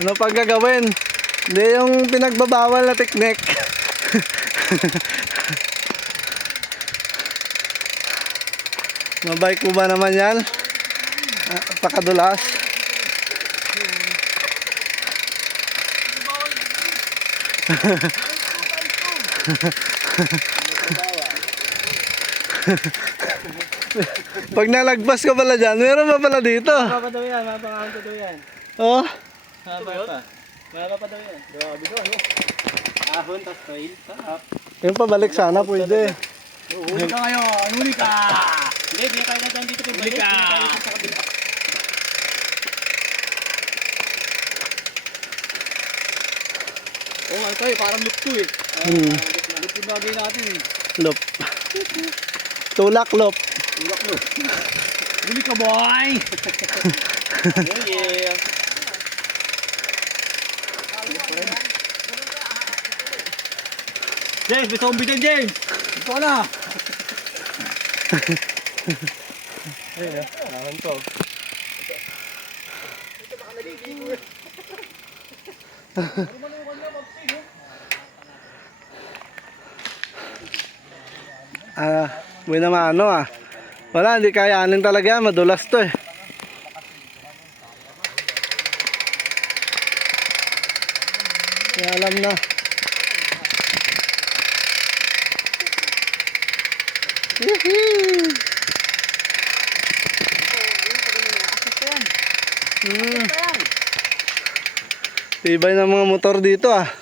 Ano pang gagawin? Hindi yung pinagbabawal na teknik. Mabike mo ba naman yan? Pakadulas. Pag nalagpas ka pala dyan, meron pa pala dito. Mapa daw yan, mapangaon ko daw yan. Oh, Mapa pa. Mapa pa daw yan. Grabe ko, ano? Ahon, tas trail, sarap. yung pabalik sana pwede. Huli ka ngayon, huli ka! Hindi, hindi kayo na dyan dito. Huli ka! Oo, ano tayo, parang loop to eh. Loop yung bagay natin eh. Lop. Tulak lop. Tulak mo. Huli ka, boy! Oh yeah! James, may zombie dyan, James! Ito ka na! Ayun na, naman to. May naman ano ah. Wala, hindi kayanin talaga yan. Madulas to eh. Kaya alam na. Tibay ng mga motor dito ah.